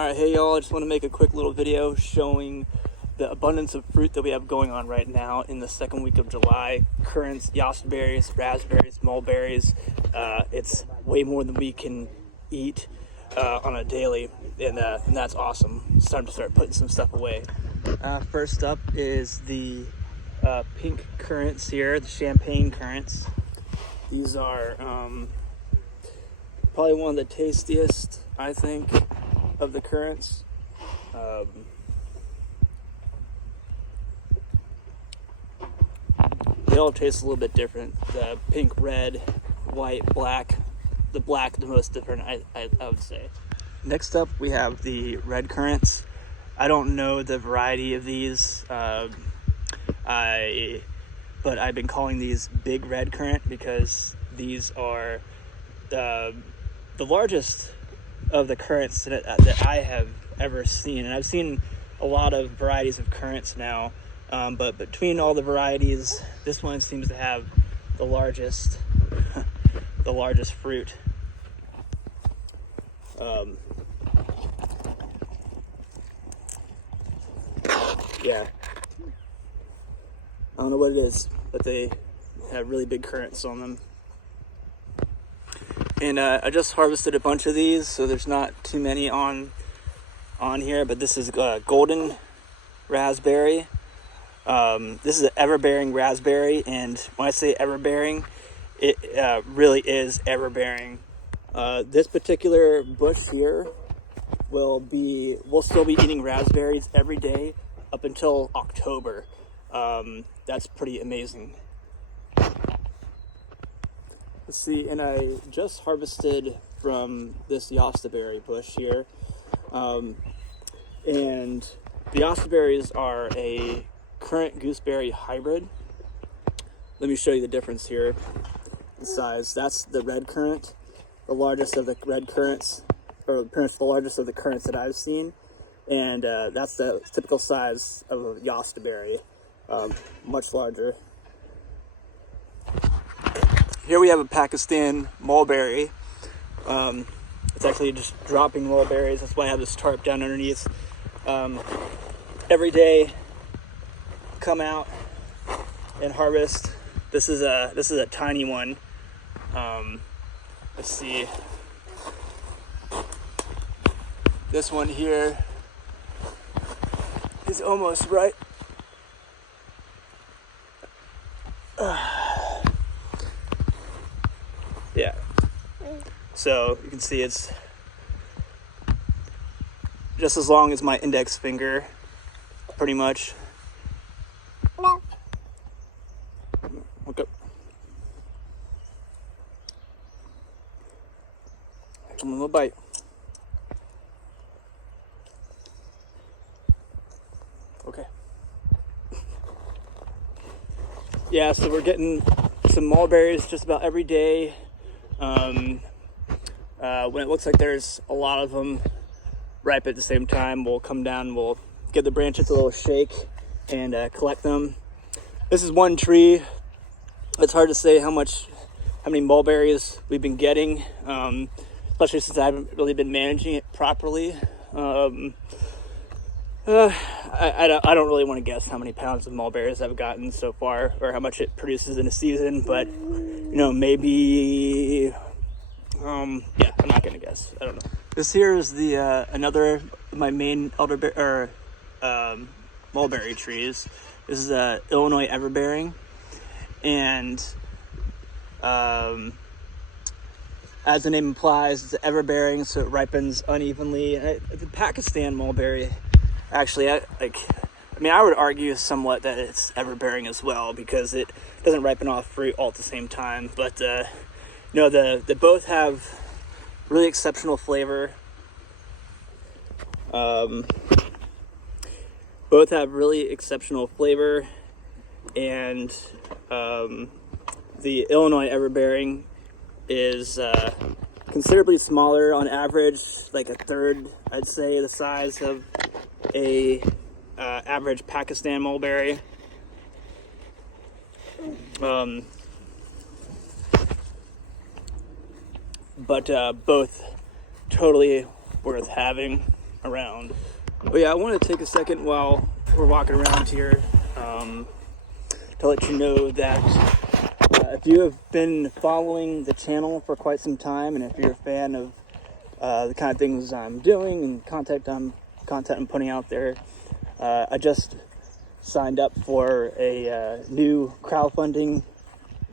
Alright, hey y'all, I just want to make a quick little video showing the abundance of fruit that we have going on right now in the second week of July. Currants, yostaberries, raspberries, mulberries. It's way more than we can eat on a daily, and that's awesome. It's time to start putting some stuff away. First up is the pink currants here, the champagne currants. These are probably one of the tastiest, I think, of the currants. They all taste a little bit different. The pink, red, white, black. The black the most different, I would say. Next up we have the red currants. I don't know the variety of these, but I've been calling these big red currant because these are the largest of the currants that I have ever seen. And I've seen a lot of varieties of currants now, but between all the varieties, this one seems to have the largest the largest fruit. Yeah, I don't know what it is, but they have really big currants on them. And I just harvested a bunch of these, so there's not too many on here, but this is golden raspberry. This is an ever-bearing raspberry, and when I say ever-bearing, it really is ever-bearing. This particular bush here we'll still be eating raspberries every day up until October. That's pretty amazing. Let's see, and I just harvested from this yostaberry bush here. And the yostaberries are a currant gooseberry hybrid. Let me show you the difference here in size. That's the red currant, the largest of the red currants, or pretty much the largest of the currants that I've seen. And that's the typical size of a yostaberry, much larger. Here we have a Pakistan mulberry. It's actually just dropping mulberries. That's why I have this tarp down underneath. Every day, come out and harvest. This is a tiny one. Let's see. This one here is almost right. Yeah. So you can see it's just as long as my index finger, pretty much. No. Okay. One little bite. Okay. Yeah, so we're getting some mulberries just about every day. When it looks like there's a lot of them ripe at the same time, we'll come down, we'll give the branches a little shake and collect them. This is one tree. It's hard to say how many mulberries we've been getting, especially since I haven't really been managing it properly. I don't really want to guess how many pounds of mulberries I've gotten so far, or how much it produces in a season, but maybe, yeah, I'm not gonna guess. I don't know. This here is the another of my main mulberry trees. This is Illinois everbearing, and as the name implies, it's everbearing, so it ripens unevenly. The Pakistan mulberry, actually, I would argue somewhat that it's everbearing as well, because it doesn't ripen off fruit all at the same time. But they both have really exceptional flavor. Both have really exceptional flavor, and the Illinois everbearing is considerably smaller on average, like a third, I'd say, the size of a average Pakistan mulberry. But both totally worth having. around. But yeah, I want to take a second while we're walking around here to let you know that if you have been following the channel for quite some time, and if you're a fan of the kind of things I'm doing and content I'm putting out there, I just signed up for a new crowdfunding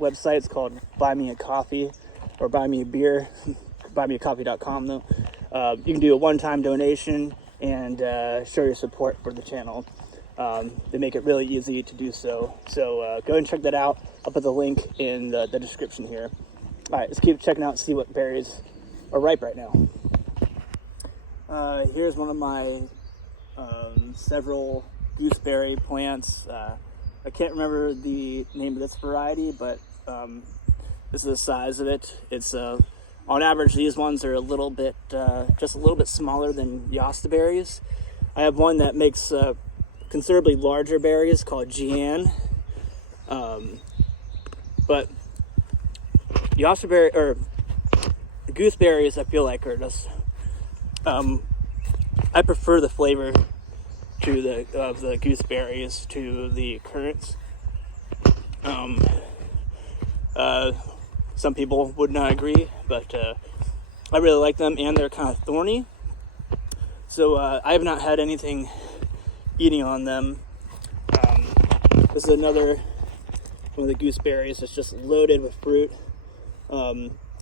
website. It's called Buy Me a Coffee or Buy Me a Beer. BuyMeACoffee.com though. You can do a one-time donation and show your support for the channel. They make it really easy to do so. So go and check that out. I'll put the link in the description here. All right, let's keep checking out and see what berries are ripe right now. Here's one of my several gooseberry plants. I can't remember the name of this variety, but this is the size of it. It's on average, these ones are a little bit, just a little bit smaller than Yosta berries. I have one that makes considerably larger berries called Jian. But Yosta berry or gooseberries, I feel like are just. I prefer the flavor of the gooseberries to the currants. Some people would not agree, but I really like them, and they're kind of thorny. So I have not had anything eating on them. This is another one of the gooseberries that's just loaded with fruit.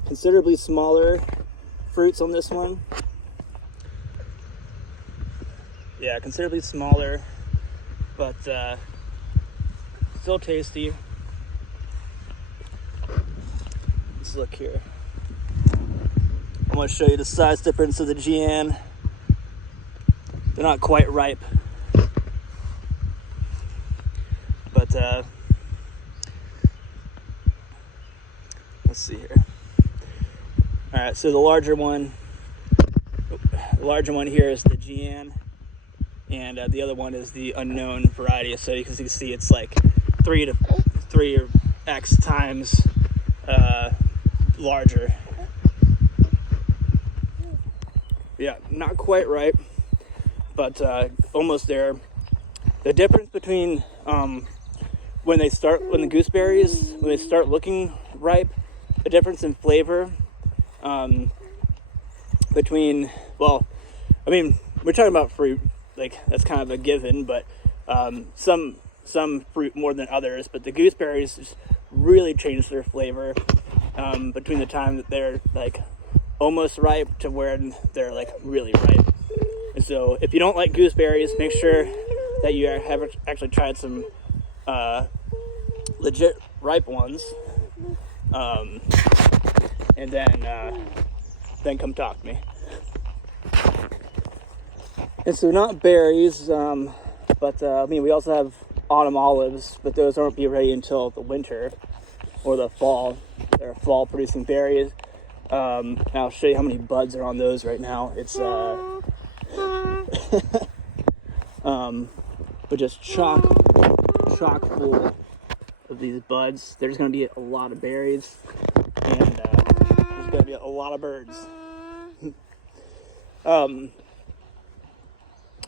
Considerably smaller fruits on this one. Yeah, considerably smaller, but still tasty. Let's look here. I'm going to show you the size difference of the Jian. They're not quite ripe, but let's see here. All right, so the larger one here is the Jian, and the other one is the unknown variety. So you can see it's like 3 or X times larger. Yeah, not quite ripe, but almost there. The difference between when the gooseberries start looking ripe, the difference in flavor between, well, I mean, we're talking about fruit, like that's kind of a given, but some fruit more than others, but the gooseberries just really change their flavor between the time that they're like almost ripe to where they're like really ripe. And so if you don't like gooseberries, make sure that you have actually tried some legit ripe ones, and then come talk to me. And so not berries, but I mean, we also have autumn olives, but those won't be ready until the winter or the fall. They're fall producing berries. And I'll show you how many buds are on those right now. It's but just chock full of these buds. There's going to be a lot of berries, and there's going to be a lot of birds.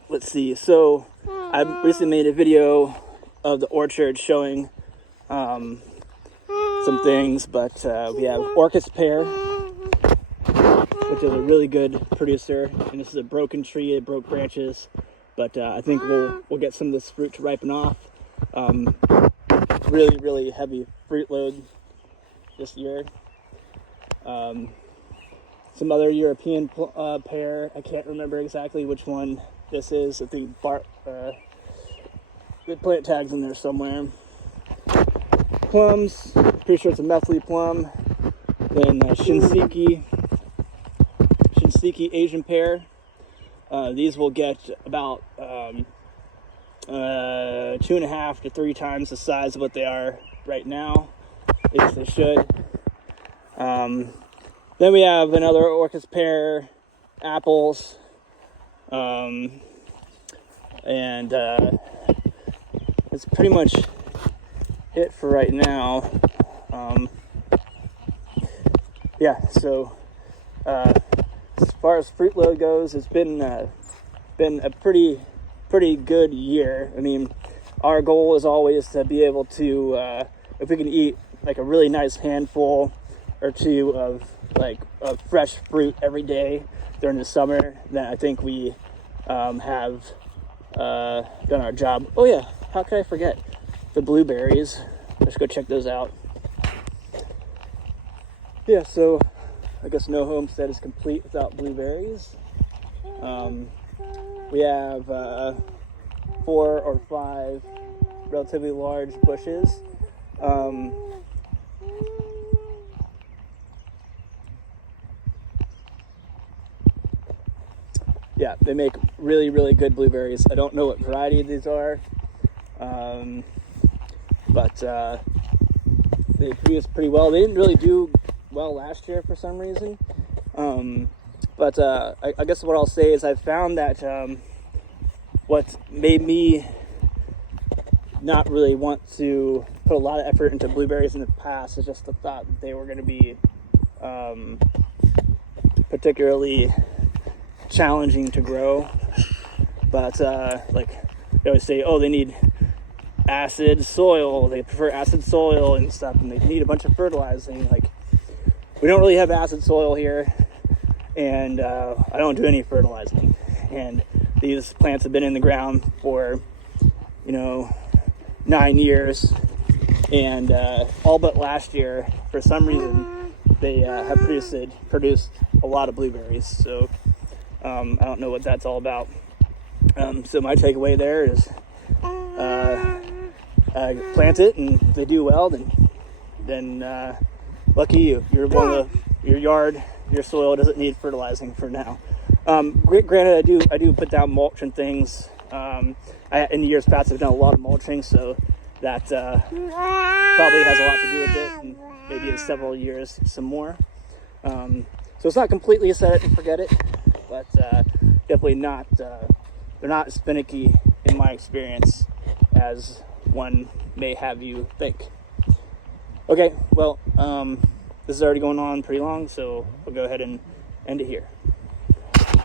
Let's see. So I recently made a video of the orchard showing some things, but we have Orchis pear, which is a really good producer, and this is a broken tree. It broke branches, but I think we'll get some of this fruit to ripen off. Really heavy fruit load this year. Some other European pear. I can't remember exactly which one this is. I think good plant tags in there somewhere. Plums. Pretty sure it's a Methley plum. Then Shinseki Asian pear. These will get about 2.5 to 3 times the size of what they are right now. At least they should. Then we have another Orchis pear, apples, and that's pretty much it for right now. Yeah, so as far as fruit load goes, it's been been a pretty good year. I mean, our goal is always to be able to, if we can eat like a really nice handful or two of fresh fruit every day during the summer, then I think we have done our job. Oh yeah, how could I forget the blueberries? Let's go check those out. Yeah, so I guess no homestead is complete without blueberries. We have 4 or 5 relatively large bushes. Yeah, they make really good blueberries. I don't know what variety these are, but they produce pretty well. They didn't really do well last year for some reason, but I guess what I'll say is I've found that what made me not really want to put a lot of effort into blueberries in the past is just the thought that they were going to be particularly challenging to grow. But like they always say, oh, they need acid soil, they prefer acid soil and stuff, and they need a bunch of fertilizing. Like, we don't really have acid soil here, and I don't do any fertilizing, and these plants have been in the ground for 9 years, and all but last year, for some reason, they have produced a lot of blueberries. So I don't know what that's all about. So my takeaway there is plant it, and if they do well, then lucky you. You're one of your yard, your soil doesn't need fertilizing for now. Granted, I do put down mulch and things. In the years past, I've done a lot of mulching, so that probably has a lot to do with it, and maybe in several years some more. So it's not completely a set it and forget it, but definitely not. They're not as finicky in my experience as one may have you think. Okay, well, this is already going on pretty long, so we'll go ahead and end it here.